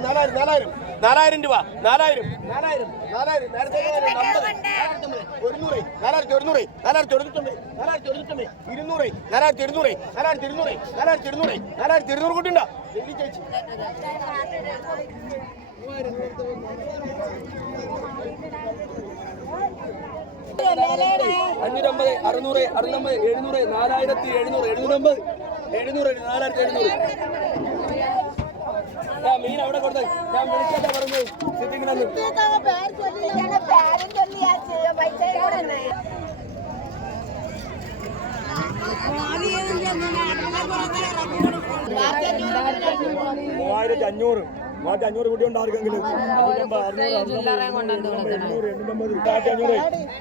നാലായിരം നാലായിരം നാലായിരം. രൂപ. നാലായിരം. നാലായിരം. നാലായിരം. നേരത്തെ ഒരുന്നൂറ്. നാലായിരത്തി ഒരുന്നൂറ്. നാലായിരത്തി ഒരുന്നൂറ്റമ്പത്. നാലായിരത്തി ഒരുന്നൂറ്റമ്പത്. ഇരുന്നൂറ്. നാലായിരത്തി ഇരുന്നൂറ് നാലായിരത്തി ഇരുന്നൂറ്. നാലായിരത്തി ഇരുന്നൂറ്. നാലായിരത്തി ഇരുന്നൂറ് കൂട്ടുണ്ടോ? ചേച്ചി. അഞ്ഞൂറ്റമ്പത് അറുന്നൂറ് അറുന്നൂറ്റമ്പത് എഴുന്നൂറ് നാലായിരത്തി എഴുന്നൂറ് എഴുന്നൂറ്റമ്പത് എഴുന്നൂറ് നാലായിരത്തി എഴുന്നൂറ്. മീൻ അവിടെ കൊടുത്തത് ഞാൻ വിളിച്ചാ പറഞ്ഞു. സിറ്റിങ്ങിനൊന്നും മൂവായിരത്തി അഞ്ഞൂറ്. മൂവായിരത്തി അഞ്ഞൂറ് കൂടി ഉണ്ട് ആർക്കെങ്കിലും അഞ്ഞൂറ്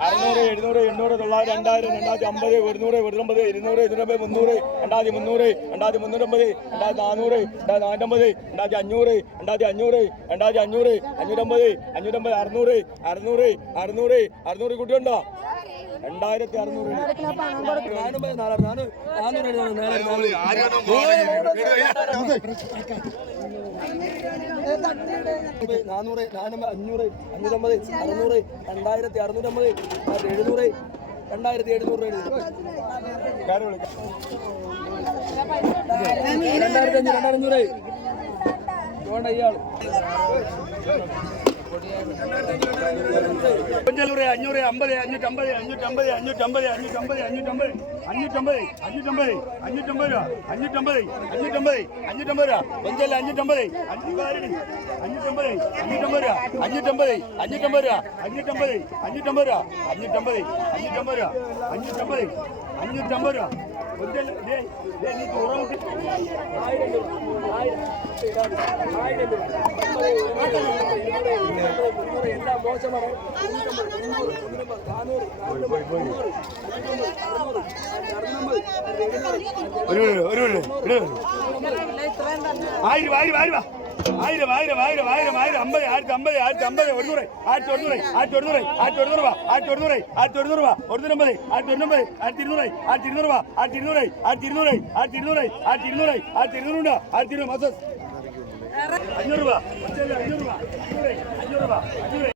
അറുന്നൂറ് എഴുന്നൂറ് എണ്ണൂറ് തൊള്ളായിരം രണ്ടായിരം രണ്ടായിരത്തി അമ്പത് ഒരുന്നൂറ് ഒരുന്നമ്പത് ഇരുന്നൂറ് ഇരുന്നൂറ് മുന്നൂറ് രണ്ടായിരത്തി മുന്നൂറ് രണ്ടായിരത്തി മുന്നൂറ്റമ്പത് രണ്ടായിരത്തി നാനൂറ് രണ്ടായിരത്തി നാനൂറ്റമ്പത് രണ്ടായിരത്തി അഞ്ഞൂറ് രണ്ടായിരത്തി അഞ്ഞൂറ് രണ്ടായിരത്തി അഞ്ഞൂറ് അഞ്ഞൂറ്റമ്പത് അഞ്ഞൂറ്റമ്പത് അറുന്നൂറ് അറുന്നൂറ് അറുന്നൂറ് അറുന്നൂറ് കൂട്ടിയുണ്ടോ? രണ്ടായിരത്തി അറുന്നൂറ്. നാനൂറ് നാനൂറ് നാനൂറ് നാനൂറ് അഞ്ഞൂറ് അഞ്ഞൂറ്റമ്പത് അറുന്നൂറ് രണ്ടായിരത്തി അറുന്നൂറ്റമ്പത് എഴുന്നൂറ് രണ്ടായിരത്തി എഴുന്നൂറ് രൂപ. രണ്ടായിരത്തി അഞ്ഞൂറ് രണ്ടായിരത്തി അഞ്ഞൂറ്. വേണ്ട ഇയാൾ അഞ്ചൂറ് അഞ്ഞൂറ് അമ്പത് അഞ്ഞൂറ്റമ്പത് അഞ്ഞൂറ്റമ്പത് അഞ്ഞൂറ്റമ്പത് അഞ്ഞൂറ്റമ്പത് അഞ്ഞൂറ്റമ്പത് അഞ്ഞൂറ്റമ്പത് അഞ്ഞൂറ്റമ്പത് അഞ്ഞൂറ്റമ്പത് രൂപ അഞ്ഞൂറ്റമ്പത് അഞ്ഞൂറ്റമ്പത് അഞ്ഞൂറ്റമ്പത് രൂപ. കൊഞ്ചല്ല അഞ്ഞൂറ്റമ്പത് അഞ്ഞൂറ് അഞ്ഞൂറ്റമ്പത് അഞ്ഞൂറ്റമ്പത് രൂപ അഞ്ഞൂറ്റമ്പത് അഞ്ഞൂറ്റമ്പത് രൂപ അഞ്ഞൂറ്റമ്പത് അഞ്ഞൂറ്റമ്പത് രൂപ അഞ്ഞൂറ്റമ്പത് അഞ്ഞൂറ്റമ്പത് രൂപ അഞ്ഞൂറ്റമ്പത് അഞ്ഞൂറ്റമ്പത് രൂപ. ദേ നീ തുറമുട്ടി എല്ലാം മോശമാണ് ഒരു ആയിരം ആയിരം ആയിരം ആയിരം ആയിരം ആയിരം ആയിരം ആയിരം അമ്പത് ആയിരത്തി അമ്പത് ആയിരത്തി അമ്പത് ഒരുന്നൂറ് ആയിരത്തി ഒരുന്നൂറ് ആയിരത്തി ഒരുന്നൂറ് ആയിരത്തി ഒരുന്നൂറ് രൂപ ആയിരത്തി ഒരുന്നൂറ് ആയിരത്തി ഒരുന്നൂറ് രൂപ ഒരുന്നൂറ്റമ്പത് ആയിരത്തി ഒരുന്നൂറ് ആയിരത്തി ഇരുന്നൂറ് ആയിരത്തി ഇരുന്നൂറ് രൂപ ആയിരത്തി ഇരുന്നൂറ് ആയിരത്തി ഇരുന്നൂറ് ആയിരത്തി ഇരുന്നൂറ് ആയിരത്തി ഇരുന്നൂറ് ആയിരത്തി ഇരുന്നൂറ് ആയിരത്തി ഇരുന്നൂറ് അഞ്ഞൂറ് രൂപ അഞ്ഞൂറ് രൂപ അഞ്ഞൂറ് അഞ്ഞൂറ് രൂപ അഞ്ഞൂറ്